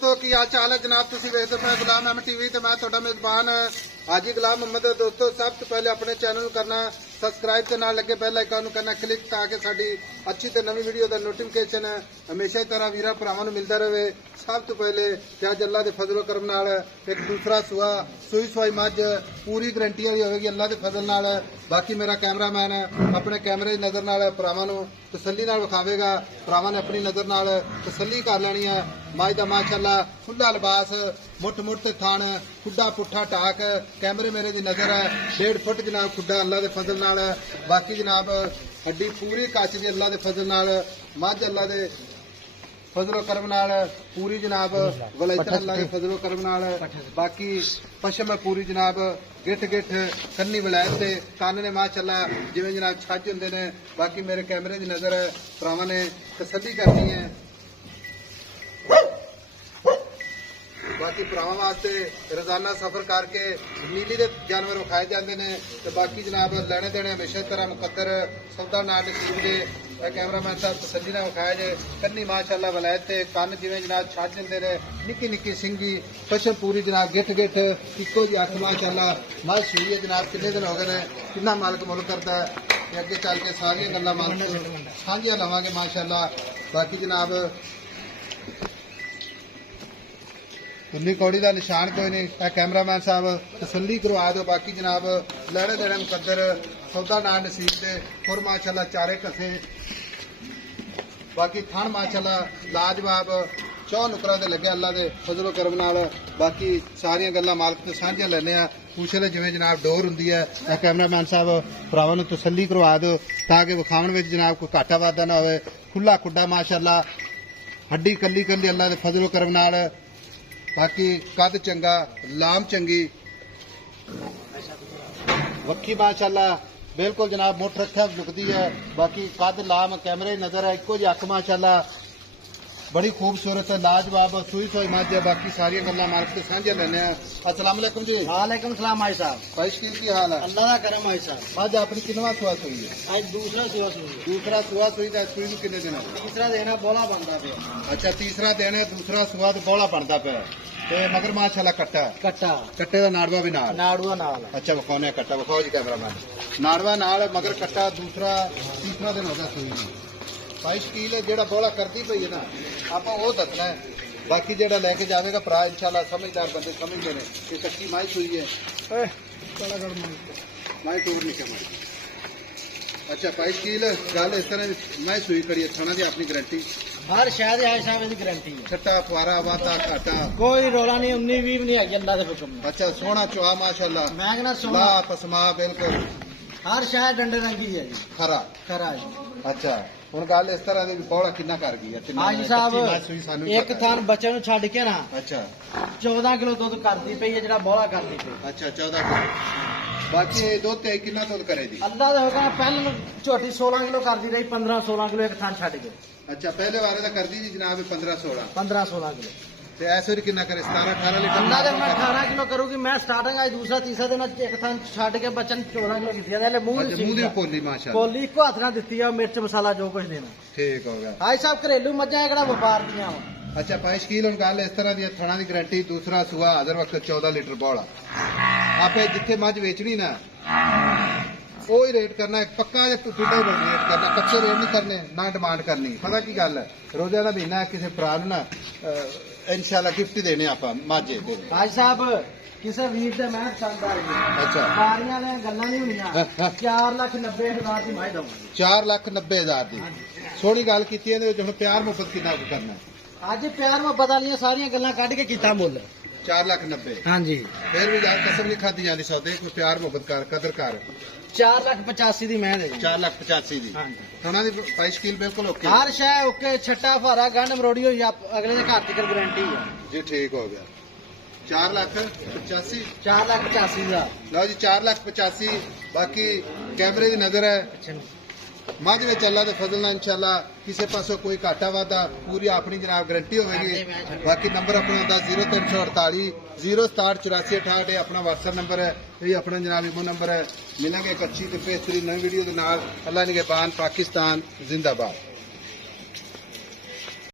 ਦੋਸਤੋ ਕੀ ਹਾਲ ਚਾਲ ਹੈ ਜਨਾਬ। ਤੁਸੀਂ ਵੇਖਦੇ ਪਏ ਗੁਲਾਮ ਅਹਿਮਦ ਟੀਵੀ ਤੇ ਮੈਂ ਤੁਹਾਡਾ ਮੇਜ਼ਬਾਨ ਹਾਜੀ ਗੁਲਾਮ ਮੁਹੰਮਦ। ਦੋਸਤੋ ਸਭ ਤੋਂ ਪਹਿਲੇ ਆਪਣੇ ਚੈਨਲ ਨੂੰ ਕਰਨਾ ਸਬਸਕ੍ਰਾਈਬ ਤੇ ਨਾਲ ਲੱਗੇ ਬੈਲ ਆਈਕਨ ਨੂੰ ਕਰਨਾ ਕਲਿੱਕ ਤਾਂ ਕਿ ਸਾਡੀ ਅੱਛੀ ਤੇ ਨਵੀਂ ਵੀਡੀਓ ਦਾ ਨੋਟੀਫਿਕੇਸ਼ਨ ਹਮੇਸ਼ਾ ਹੀ ਤਰ੍ਹਾਂ ਵੀਰਾਂ ਭਰਾਵਾਂ ਨੂੰ ਮਿਲਦਾ ਰਹੇ। ਸਭ ਤੋਂ ਪਹਿਲੇ ਤੇ ਅੱਜ ਅੱਲਾ ਦੇ ਫਜ਼ਲ ਕਰਮ ਨਾਲ ਇੱਕ ਦੂਸਰਾ ਸੂਈ ਸਵਾਈ ਮੱਝ ਪੂਰੀ ਗਰੰਟੀ ਵਾਲੀ ਹੋਵੇਗੀ ਅੱਲਾ ਦੇ ਫਜ਼ਲ ਨਾਲ। ਬਾਕੀ ਮੇਰਾ ਕੈਮਰਾਮੈਨ ਆਪਣੇ ਕੈਮਰੇ ਦੀ ਨਜ਼ਰ ਨਾਲ ਭਰਾਵਾਂ ਨੂੰ ਤਸੱਲੀ ਨਾਲ ਵਿਖਾਵੇਗਾ। ਭਰਾਵਾਂ ਨੇ ਆਪਣੀ ਨਜ਼ਰ ਨਾਲ ਤਸੱਲੀ ਕਰ ਲੈਣੀ ਹੈ। ਮੱਝ ਦਾ ਮਾਸ਼ਾਅੱਲਾ ਖੁੱਲਾ ਲਿਬਾਸ, ਮੁੱਠ ਤੇ ਥਣ, ਖੁੱਡਾ ਪੁੱਠਾ ਟਾਕ, ਕੈਮਰੇ ਮੇਰੇ ਦੀ ਨਜ਼ਰ ਹੈ 1.5 ਫੁੱਟ ਜਨਾਬ ਖੁੱਡਾ ਅੱਲਾ ਦੇ ਫਜ਼ਲ ਨਾਲ। ਬਾਕੀ ਜਨਾਬ ਹੱਡੀ ਪੂਰੀ ਕੱਚ ਦੀ ਅੱਲਾ ਦੇ ਫਜ਼ਲ ਨਾਲ। ਮੱਝ ਅੱਲਾ ਦੇ ਫਜ਼ਲ ਕਰਮ ਨਾਲ ਪੂਰੀ ਜਨਾਬ ਵਲਾਇਤ ਅੱਲਾ ਦੇ ਫਜ਼ਲ ਕਰਮ ਨਾਲ। ਬਾਕੀ ਪਸ਼ਮ ਪੂਰੀ ਜਨਾਬ ਗਿੱਠ ਕੰਨੀ ਵਲਾਇਤ ਤੇ ਕੰਨ ਨੇ ਮਾਸ਼ਾਅੱਲਾ ਜਿਵੇਂ ਜਨਾਬ ਛੱਜ ਹੁੰਦੇ ਨੇ। ਬਾਕੀ ਮੇਰੇ ਕੈਮਰੇ ਦੀ ਨਜ਼ਰ ਭਰਾਵਾਂ ਨੇ ਤਸੱਲੀ ਕਰਨੀ ਹੈ। ਬਾਕੀ ਭਰਾਵਾਂ ਵਾਸਤੇ ਰੋਜ਼ਾਨਾ ਸਫ਼ਰ ਕਰਕੇ ਨੀਲੀ ਦੇ ਜਾਨਵਰ ਵਿਖਾਏ ਜਾਂਦੇ ਨੇ ਤੇ ਬਾਕੀ ਜਨਾਬ ਲੈਣੇ ਦੇਣੇ ਹਮੇਸ਼ਾ ਤਰ੍ਹਾਂ ਮੁਕੱਦਰ ਸੌਦਾ ਨਾਲ ਨਸੀਬ ਦੇ। ਕੈਮਰਾਮੈਨ ਸਾਹਿਬ ਤਸੱਲੀ ਨਾਲ ਵਿਖਾਇਆ ਜੇ ਕੰਨੀ ਮਾਸ਼ਾਅੱਲਾ ਵਲਾਇਤ ਤੇ ਕੰਨ ਜਿਵੇਂ ਜਨਾਬ ਛੱਜ ਹੁੰਦੇ ਨੇ, ਨਿੱਕੀ ਸਿੰਗੀ, ਪਸ਼ਮ ਪੂਰੀ ਜਨਾਬ ਗਿੱਠ ਇੱਕੋ ਜਿਹੀ ਅੱਖ ਮਾਸ਼ਾਅੱਲਾ। ਮੱਝ ਸੂਈ ਹੈ ਜਨਾਬ, ਕਿੰਨੇ ਦਿਨ ਹੋ ਗਏ ਨੇ, ਕਿੰਨਾ ਮਾਲਕ ਮੁੱਲ ਕਰਦਾ ਹੈ ਤੇ ਅੱਗੇ ਚੱਲ ਕੇ ਸਾਰੀਆਂ ਗੱਲਾਂ ਸਾਂਝੀਆਂ ਲਵਾਂਗੇ ਮਾਸ਼ਾਅੱਲਾ। ਬਾਕੀ ਜਨਾਬ ਉਨੀ ਕੌੜੀ ਦਾ ਨਿਸ਼ਾਨ ਕੋਈ ਨਹੀਂ। ਇਹ ਕੈਮਰਾਮੈਨ ਸਾਹਿਬ ਤਸੱਲੀ ਕਰਵਾ ਦਿਓ। ਬਾਕੀ ਜਨਾਬ ਲੈਣੇ ਦੇਣੇ ਮੁਕੱਦਰ ਸੌਦਾ ਨਾਲ ਨਸੀਬ ਤੇ ਹੋਰ ਮਾਸ਼ਾਅੱਲਾ ਚਾਰੇ ਕਸੇ। ਬਾਕੀ ਥਣ ਮਾਸ਼ਾਅੱਲਾ ਲਾਜਵਾਬ ਚੌ ਨੁਕਰਾਂ ਤੇ ਲੱਗਿਆ ਅੱਲਾ ਦੇ ਫਜ਼ਲ ਕਰਮ ਨਾਲ। ਬਾਕੀ ਸਾਰੀਆਂ ਗੱਲਾਂ ਮਾਲਕ ਤੋਂ ਸਾਂਝੀਆਂ ਲੈਣੇ ਆ। ਪੁੱਛਲੇ ਜਿਵੇਂ ਜਨਾਬ ਡੋਰ ਹੁੰਦੀ ਹੈ। ਇਹ ਕੈਮਰਾਮੈਨ ਸਾਹਿਬ ਭਰਾਵਾਂ ਨੂੰ ਤਸੱਲੀ ਕਰਵਾ ਦਿਓ ਤਾਂ ਕਿ ਵਿਖਾਉਣ ਵਿੱਚ ਜਨਾਬ ਕੋਈ ਘਾਟਾ ਵਾਧਾ ਨਾ ਹੋਵੇ। ਖੁੱਲਾ ਖੁੱਡਾ ਮਾਸ਼ਾਅੱਲਾ, ਹੱਡੀ ਕੱਲੀ ਅੱਲਾ ਦੇ ਫਜ਼ਲ ਕਰਮ ਨਾਲ। ਬਾਕੀ ਕੱਦ ਚੰਗਾ, ਲਾਮ ਚੰਗੀ, ਵੱਖੀ ਮਾਸ਼ਾਅੱਲਾ ਬਿਲਕੁਲ ਜਨਾਬ ਮੁੱਠ ਰੱਖਿਆ ਲੁਕਦੀ ਹੈ। ਬਾਕੀ ਕੱਦ ਲਾਮ ਕੈਮਰੇ ਨਜ਼ਰ ਹੈ ਇੱਕੋ ਜਿਹੀ ਅੱਖ ਮਾਸ਼ਾਅੱਲਾ ਬੜੀ ਖੂਬਸੂਰਤ ਲਾਜਵਾਬ ਸੂਈ ਸੋਈ ਮੱਝ ਹੈ। ਬਾਕੀ ਸਾਰੀਆਂ ਗੱਲਾਂ ਮਾਲਕ ਤੇ ਸਾਂਝੇ ਲੈਣੇ ਆ। अस्सलाम वालेकुम जी। वालेकुम सलाम भाई साहब। भाई शकील की हाल है? अल्लाह का करम भाई साहब। आज आपने कितना सुआ सुई है? आज दूसरा सुआ सुई है। दूसरा सुआ सुई था, सुई में कितने दिन है? तीसरा देना बोला बनता पे। अच्छा तीसरा दिन है, दूसरा सुआ तो बौला बनता पे ते मगर माशाल्लाह कट्टा कट्टा कट्टे का नाड़वा भी नाल नाड़ुआ नाल। अच्छा विखाने कट्टा विखाओ जी कैमरामैन। नाड़वा नाल मगर कट्टा दूसरा तीसरा दिन होगा सुई में। भाई शकील है जेड़ा बौला करती पई है ना आप वो दसना है। बाकी जेड़ा लेके जाएगा भरा इंशाल्लाह समझदार बंदे समझते हैं कि कच्ची माई सुई है माई टूर नहीं कमाई। अच्छा भाई शकील गल इस तरह मैं सुई कड़ी है थाना की अपनी गारंटी हर शायद है साहब इसकी गारंटी है। छट्टा फुआरा वादा घाटा कोई रोला नहीं, 19-20 नहीं है अल्लाह के हुक्म। अच्छा सोना चुहा माशाल्लाह मैं कहना सोना ला पसमा बिल्कुल हर शायद डंडे रंगी है जी खरा खरा जी। अच्छा ਹੁਣ ਗੱਲ ਇਸ ਤਰ੍ਹਾਂ ਦੀ ਬੌਲਾ ਕਿੰਨਾ ਕਰ ਗਈ ਹੈ? ਹਾਂਜੀ ਸਾਹਿਬ ਇੱਕ ਥਾਂ ਬੱਚੇ ਨੂੰ ਛੱਡ ਕੇ ਨਾ ਅੱਛਾ 14 ਕਿਲੋ ਦੁੱਧ ਕਰਦੀ ਪਈ ਹੈ ਜਿਹੜਾ ਬੌਲਾ ਕਰਦੀ ਪਈ। ਅੱਛਾ 14 ਕਿਲੋ। ਬਾਕੀ ਦੁੱਧ ਤੇ ਕਿੰਨਾ ਦੁੱਧ ਕਰੇਗੀ? ਅੱਲਾ ਦਾ ਹੁਕਮ ਪਹਿਲਾਂ ਝੋਟੀ 16 ਕਿਲੋ ਕਰਦੀ ਰਹੀ, 15-16 ਕਿਲੋ ਇੱਕ ਥਾਂ ਛੱਡ ਕੇ। ਅੱਛਾ ਪਹਿਲੇ ਵਾਰੇ ਦਾ ਕਰਦੀ ਜੀ ਜਨਾਬ 15-16 15-16 ਕਿਲੋ ਤੇ ਐਸੇ ਵੀ ਕਿੰਨਾ ਕਰੇ? 17-18 ਲੀਟਰ। ਅੱਲਾ ਦੇ ਮੈਂ 18 ਕਿਲੋ ਕਰੂਗੀ। ਮੈਂ ਸਟਾਰਟਿੰਗ ਅੱਜ ਦੂਸਰਾ ਤੀਸਰਾ ਦਿਨ ਇੱਕ ਥਾਂ ਛੱਡ ਕੇ ਬੱਚਨ 14 ਕਿਲੋ ਕੀਤੀ ਹੈ। ਮੂੰਹ ਦੀ ਪੋਲੀ ਮਾਸ਼ਾਅੱਲਾ ਕੋਲੀ ਇੱਕੋ ਹੱਥ ਨਾਲ ਦਿੱਤੀ ਆ, ਮਿਰਚ ਮਸਾਲਾ ਜੋ ਕੁਝ ਦੇਣਾ। ਠੀਕ ਹੋ ਗਿਆ। ਹਾਈ ਸਾਹਿਬ ਘਰੇਲੂ ਮੱਝਾਂ ਕਿਹੜਾ ਵਪਾਰ ਦੀਆਂ ਵਾ। ਅੱਛਾ ਭਾਈ ਸ਼ਕੀਲ ਹੁਣ ਗੱਲ ਇਸ ਤਰ੍ਹਾਂ ਦੀ ਹੈ, ਥਣਾ ਦੀ ਗਾਰੰਟੀ ਦੂਸਰਾ ਸੂਆ ਹਾਜ਼ਰ ਵਕਤ 14 ਲੀਟਰ ਬੌਲਾ। ਆਪੇ ਜਿੱਥੇ ਮੱਝ ਵੇਚਣੀ ਨਾ ਉਹ ਹੀ ਰੇਟ ਕਰਨਾ, ਪੱਕਾ ਜਾਂ ਟੁੱਟਾ ਹੀ ਰੇਟ ਕਰਨਾ, ਕੱਚੇ ਰੇਟ ਨਹੀਂ ਕਰਨੇ ਨਾ ਡਿਮਾਂਡ ਕਰਨੀ। ਪਤਾ ਕੀ ਗੱਲ ਹੈ, ਰੋਜ਼ੇ ਦਾ ਮਹੀਨਾ ਕਿਸੇ ਭਰਾ ਨੂੰ ਨਾ इंशाल्लाह गिफ्ट ही देने आप माजे दे। हाजी साहब किसी वीर दे मैं शानदार जी। अच्छा सारियां ने गल्लां नहीं होनियां। 4,90,000 दी माई दवांगे। 4,90,000 दी सोहनी गल कीती है। हुण प्यार मुहब्बत कितना करना अज प्यार मुहब्बत वालियां सारियां गल्लां कढ के कीता मुल 4,90,000। हां जी फिर भी यार कसम नहीं खादी जाती सौदे कोई प्यार मुहब्बत कर कदर कर। 4,85,000 दी मैं दे 4,85,000 दी। हां जी थोड़ा दी भाई शकील बिल्कुल ओके हर शय ओके। छट्टा फारा गंढ मरोड़ी होई अगले दे घर तक गारंटी है जी। ठीक हो गया। 4,85,000 4,85,000 लो जी 4,85,000। बाकी कैमरे की नजर है मझ में अल्लाह के फजल नाल इंशाल्लाह किसी पासों कोई घाटा वादा पूरी अपनी जनाब गारंटी होगी। बाकी नंबर अपना दा 0348 067 अपना व्हाट्सएप नंबर है, ये अपना जनाब इमो नंबर है। मिलेंगे एक अच्छी तो बेहतरीन नई वीडियो के नाल। अल्लाह निगहबान। पाकिस्तान जिंदाबाद।